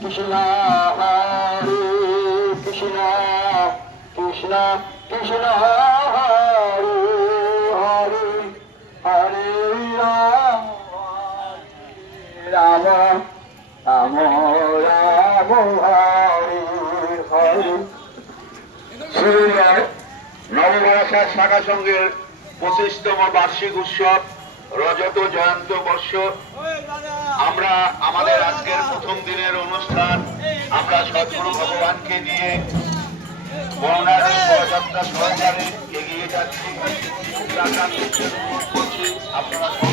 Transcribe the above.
কৃষ্ণ হরে কৃষ্ণ কৃষ্ণ কৃষ্ণ হরে হরে হরে রাম রাম রাম রাম হরে হরে। নববর্ষার শাখা সংঘের 25তম বার্ষিক উৎসব রজত জয়ন্ত বর্ষ। আমরা আমাদের আজকের প্রথম দিনের অনুষ্ঠান আমরা সদ্গুরু ভগবানকে নিয়ে বর্ণাঢ্য শোভাযাত্রা সহকারে এগিয়ে যাচ্ছি। করছি আপনারা